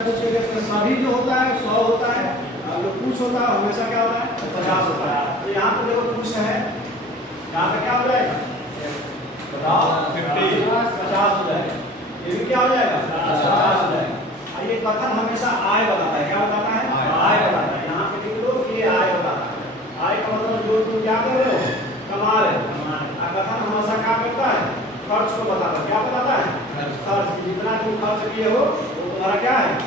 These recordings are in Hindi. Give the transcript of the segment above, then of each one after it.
सभी जो होता है 100 होता है, जो कुछ होता है हमेशा क्या होता है 50 होता है। तो यहाँ पे देखो कुछ है, यहाँ पे क्या हो जाएगा बताओ 50 हो जाएगा, ये भी क्या हो जाएगा 50 हो जाएगा। और ये कथन हमेशा आय बताता है, क्या बताता है आय बताता है। यहाँ पे लिख लो कि ये आय बताता है। आय का मतलब जो तुम क्या कर रहे हो कमा रहे हो। कथन हमेशा क्या करता है खर्च को बताता है, क्या बताता है खर्च। जितना तुम खर्च किए हो वो तुम्हारा क्या है।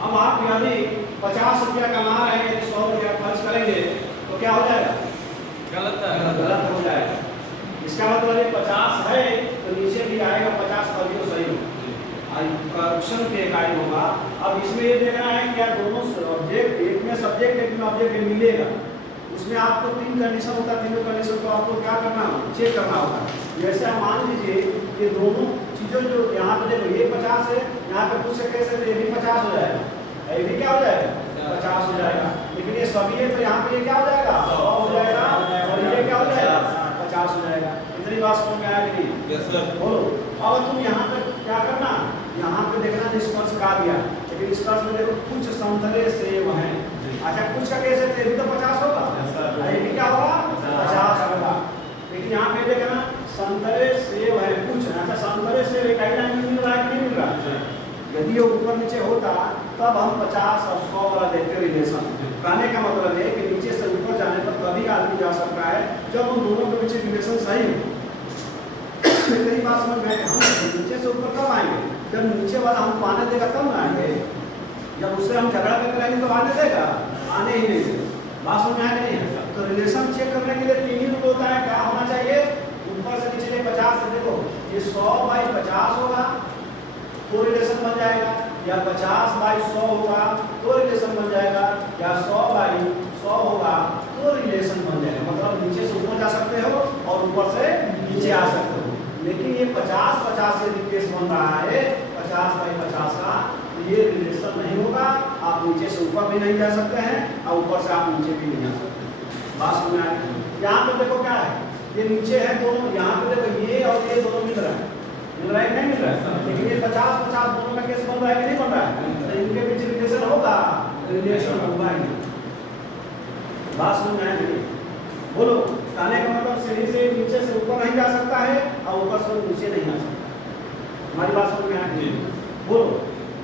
अब आप यदि 50 रुपया कमा रहे हैं, 100 रुपया खर्च करेंगे तो क्या हो जाएगा गलत हो जाएगा। इसका मतलब ये 50 है तो नीचे भी आएगा 50 तभी तो सही होगा, करप्शन के इकाई होगा। अब इसमें ये देखना है कि यार दोनों ऑब्जेक्ट, एक में सब्जेक्ट एक में ऑब्जेक्ट मिलेगा, उसमें आपको 3 कंडीशन होता है। तीनों कंडीशन को आपको क्या करना होगा चेक करना होगा। जैसे आप मान लीजिए कि दोनों चीज़ों जो यहाँ पे देखो ये 50 है, यहाँ पे कुछ कैसे ये भी 50 हो जाएगा, ये भी क्या हो जाएगा 50 हो जाएगा। लेकिन ये सभी है तो यहाँ पे ये क्या हो जाएगा 100 हो जाएगा और ये क्या हो जाएगा 50 हो जाएगा। इतनी बात समझ में आया कि नहीं? Yes sir. बोलो अब तुम यहाँ पे क्या करना, यहाँ पे देखना निष्कर्ष का दिया, लेकिन निष्कर्ष में देखो कुछ संतरे सेब हैं। अच्छा कुछ का कैसे थे भी तो 50 होगा, ये भी क्या होगा 50 होगा। लेकिन यहाँ पे देखना संतरे सेब है कुछ, अच्छा संतरे सेब एक ही लाइन में मिल रहा है कि नहीं मिल रहा है। यदि ये ऊपर नीचे होता तब हम 50 और 100 वाला देखते रिलेशन। कहने का मतलब है कि नीचे से ऊपर जाने पर तभी आदमी जा सकता है जब उन दोनों के बीच रिलेशन सही हो। कई बात समझ में हम नीचे से ऊपर कब आएंगे, जब नीचे वाला हमको आने देगा तब ना आएंगे। जब उससे हम झगड़ा करते रहेंगे तो आने देगा, आने ही नहीं देगा। बात समझ में आया नहीं है? तो रिलेशन चेक करने के लिए 3 ही रूल होता है। क्या होना चाहिए ऊपर से नीचे 50 से देखो ये 100/50 होगा तो रिलेशन बन जाएगा, या 50/100 होगा तो रिलेशन बन जाएगा, या 100/100 होगा तो रिलेशन बन जाएगा। मतलब नीचे से ऊपर जा सकते हो और ऊपर से नीचे आ सकते हो। लेकिन ये 50/50 यदि केस बन रहा है 50/50 का, तो ये रिलेशन नहीं होगा। आप नीचे से ऊपर भी नहीं जा सकते हैं और ऊपर से आप नीचे भी नहीं जा सकते। बात समझ में आएगी? यहाँ पे देखो क्या है, ये नीचे है दोनों, यहाँ पे देखो ये और ये दोनों मिल रहा है कि नहीं मिल रहा है। लेकिन ये 50/50 दोनों का केस बन रहा है कि नहीं बन रहा है, तो इनके बीच रिलेशन होगा, रिलेशन होगा ही। बात समझ में आएगी? बोलो कहने का मतलब सीढ़ी से नीचे से ऊपर नहीं जा सकता है और ऊपर से नीचे नहीं आ सकता। हमारी बात समझ में आएगी? बोलो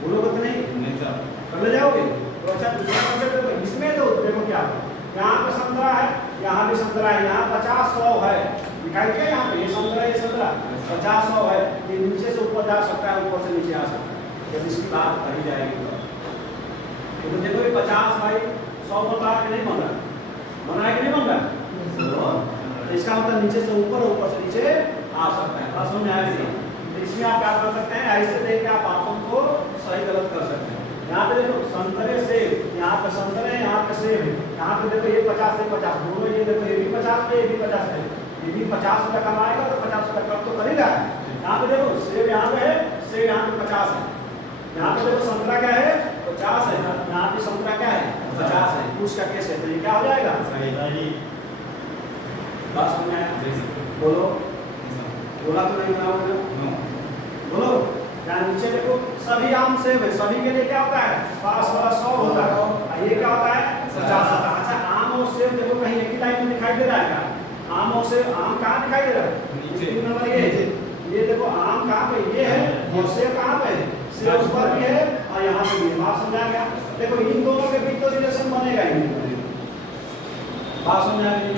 बोलोगे तो नहीं सर कर ले जाओगे तो। अच्छा दूसरा कॉन्सेप्ट इसमें तो देखो क्या यहाँ पे संतरा है, यहाँ भी संतरा है, यहाँ 50-100 है दिखाई दिया, यहाँ पे ये संतरा 50-100 है। ये नीचे से ऊपर जा सकता है, ऊपर से नीचे आ सकता है जब इसकी बात कही जाएगी तो देखो ये 50/100 बन रहा है कि नहीं बन रहा है, बन रहा है कि नहीं बन रहा है। तो इसका मतलब नीचे से ऊपर और ऊपर से नीचे आ सकता है। बात समझ में आएगी? तो इसमें आप क्या कर सकते हैं, ऐसे देख के आप ऑप्शन को सही गलत कर सकते हैं। यहाँ पे देखो संतरे सेब, यहाँ पे संतरे हैं, यहाँ पे सेब है। यहाँ पे देखो ये 50 से 50 दोनों, ये देखो ये भी 50 पे ये भी 50 पे, ये भी 50 रुपया कमाएगा तो 50 रुपया कब तो करेगा। यहाँ पे देखो सेब यहाँ पे है, सेब यहाँ पे 50 है। यहाँ पे देखो संतरा क्या है 50 है, यहाँ पे संतरा क्या है 50 है। कुछ का केस है तो ये क्या हो जाएगा सही। बात समझ में आया? बोलो बोला तो नहीं बोला बोलो। यहाँ नीचे देखो सभी आम सेब है, सभी के लिए क्या होता है पास वाला 100 होता है और ये क्या होता है 50 होता है। अच्छा आम और सेब देखो कहीं एक ही लाइन में दिखाई दे रहा है क्या? आम और सेब, आम कहाँ दिखाई दे रहा है नीचे 3 नंबर ये देखो आम कहाँ पे ये है और सेब कहाँ पे है, सेब ऊपर भी है और यहाँ पे भी है। बात समझा गया? देखो इन दोनों के बीच तो रिलेशन बनेगा ही नहीं। बात समझ आ गई?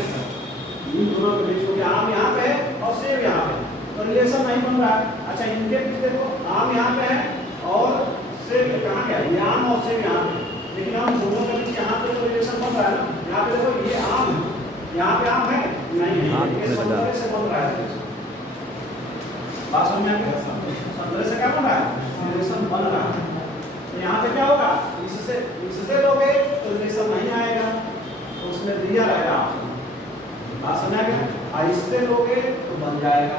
इन दोनों के बीच में आम यहाँ पे है और सेब यहाँ पे तो रिलेशन नहीं बन रहा है। अच्छा इनके बीच देखो आम यहाँ पे है और सेब कहाँ गया, ये आम और सेब यहाँ पे, लेकिन हम दोनों के बीच यहाँ पे तो रिलेशन बन रहा है ना। यहाँ पे देखो ये आम, यहाँ पे आम है नहीं है, ये संतरे से बन रहा है। बात समझ में आ गई? संतरे से क्या बन रहा है रिलेशन बन रहा है। तो यहाँ पे क्या होगा, इससे लोगे तो रिलेशन नहीं आएगा, तो उसमें दिया रहेगा ऑप्शन। बात समझ आ गया? इससे लोगे तो बन जाएगा।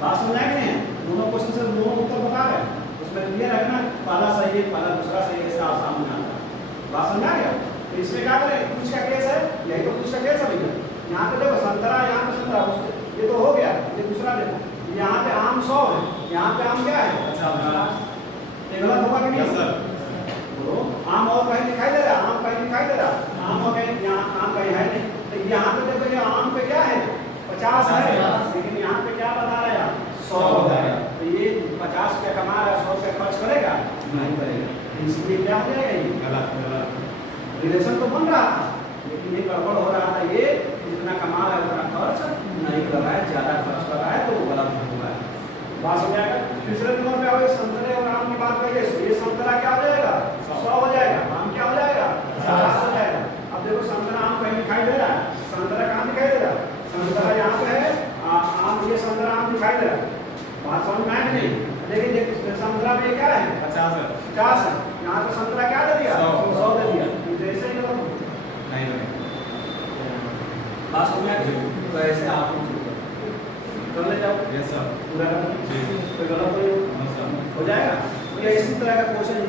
बात समझ आ गई? दोनों क्वेश्चन से दोनों उत्तर बता रहे हैं, उसमें क्लियर है ना, पहला सही है पहला दूसरा सही है, इसका सामने आता है। बात समझ आ गया? तो इसमें क्या करें, कुछ का केस है, यही तो कुछ का केस है भैया। यहाँ पे देखो संतरा, यहाँ पे संतरा, ये तो हो गया, ये दूसरा देखो यहाँ पे आम 100 है, यहाँ पे आम क्या है 50। कि नहीं? तो आम और कहीं दिखाई दे रहा है, आम कहीं दिखाई दे रहा है, आम और कहीं यहाँ आम कहीं है नहीं। तो यहाँ पे देखो ये आम पे क्या है 50 है, लेकिन यहाँ पे क्या बता रहा है 100 है। तो ये 50 रुपया कमा रहा है, 100 रुपया खर्च करेगा नहीं करेगा, इसलिए क्या हो जाएगा ये गलत रिलेशन तो बन रहा था, लेकिन ये गड़बड़ हो रहा था। ये जितना कमा रहा है उतना खर्च नहीं कर रहा है, ज्यादा खर्च कर रहा है, तो वो गलत हुआ है। बात हो जाएगा। तीसरे नंबर पे आओगे संतरे और आम की बात करिए, ये संतरा क्या हो जाएगा 100 हो जाएगा, आम क्या हो जाएगा 50 हो जाएगा। अब देखो संतरा आम कहीं दिखाई दे रहा है, संतरा कहाँ दिखाई दे रहा है, संतरा यहाँ पे है, आम ये संतरा आम दिखाई दे रहा है। बात समझ में आए नहीं? लेकिन संतरा में क्या है 50 है, यहाँ पे संतरा क्या दे दिया 100 दे दिया, तो ऐसे ही गलत नहीं बने। बात समझ में आए? तो ऐसे आप कर ले जाओ पूरा तो गलत हो जाएगा। तो ये इसी तरह का क्वेश्चन